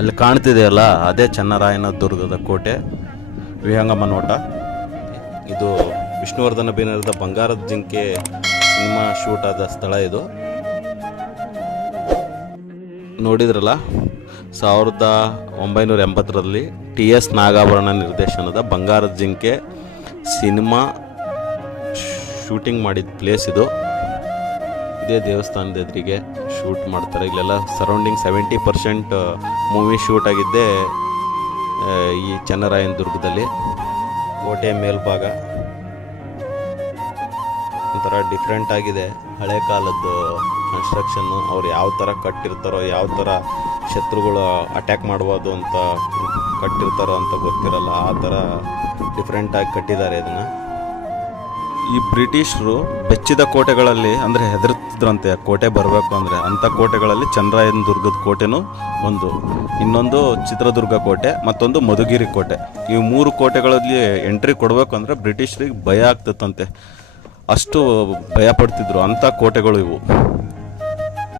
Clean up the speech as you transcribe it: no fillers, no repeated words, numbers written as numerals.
ಅಲ್ಲಿ ಕಾಣ್ತಿದೆಯಲ್ಲ ಅದೇ ಚನ್ನರಾಯನ ದುರ್ಗದ ಕೋಟೆ ವಿಹಂಗಮ ನೋಟ. ಇದು ವಿಷ್ಣುವರ್ಧನ ಅಭಿನಯದ ಬಂಗಾರದ ಜಿಂಕೆ ಸಿನಿಮಾ ಶೂಟ್ ಆದ ಸ್ಥಳ ಇದು. ನೋಡಿದ್ರಲ್ಲ, 1980ರಲ್ಲಿ TS ನಾಗಾಭರಣ ನಿರ್ದೇಶನದ ಬಂಗಾರದ ಜಿಂಕೆ ಸಿನಿಮಾ ಶೂಟಿಂಗ್ ಮಾಡಿದ ಪ್ಲೇಸ್ ಇದು. ಇದೇ ದೇವಸ್ಥಾನದ ಎದುರಿಗೆ ಶೂಟ್ ಮಾಡ್ತಾರೆ. ಇಲ್ಲೆಲ್ಲ ಸರೌಂಡಿಂಗ್ 70% ಮೂವಿ ಶೂಟ್ ಆಗಿದ್ದೇ ಈ ಚನ್ನರಾಯನ ದುರ್ಗದಲ್ಲಿ. ಕೋಟೆ ಮೇಲ್ಭಾಗ ಒಂಥರ ಡಿಫ್ರೆಂಟ್ ಆಗಿದೆ. ಹಳೆ ಕಾಲದ್ದು ಕನ್ಸ್ಟ್ರಕ್ಷನ್ನು. ಅವ್ರು ಯಾವ ಥರ ಕಟ್ಟಿರ್ತಾರೋ, ಯಾವ ಥರ ಶತ್ರುಗಳು ಅಟ್ಯಾಕ್ ಮಾಡ್ಬೋದು ಅಂತ ಕಟ್ಟಿರ್ತಾರೋ ಅಂತ ಗೊತ್ತಿರಲ್ಲ. ಆ ಥರ ಡಿಫ್ರೆಂಟಾಗಿ ಕಟ್ಟಿದ್ದಾರೆ ಇದನ್ನು. ಈ ಬ್ರಿಟಿಷರು ಬೆಚ್ಚಿದ ಕೋಟೆಗಳಲ್ಲಿ ಅಂದರೆ ಹೆದರ್ತಿದ್ರಂತೆ ಕೋಟೆ ಬರಬೇಕು ಅಂದರೆ. ಅಂಥ ಕೋಟೆಗಳಲ್ಲಿ ಚನ್ನರಾಯನ ದುರ್ಗದ ಕೋಟೆನೂ ಒಂದು, ಇನ್ನೊಂದು ಚಿತ್ರದುರ್ಗ ಕೋಟೆ, ಮತ್ತೊಂದು ಮಧುಗಿರಿ ಕೋಟೆ. ಈ 3 ಕೋಟೆಗಳಲ್ಲಿ ಎಂಟ್ರಿ ಕೊಡಬೇಕು ಅಂದರೆ ಬ್ರಿಟಿಷರಿಗೆ ಭಯ ಆಗ್ತಿತ್ತಂತೆ. ಅಷ್ಟು ಭಯ ಪಡ್ತಿದ್ರು ಅಂಥ ಕೋಟೆಗಳು ಇವು.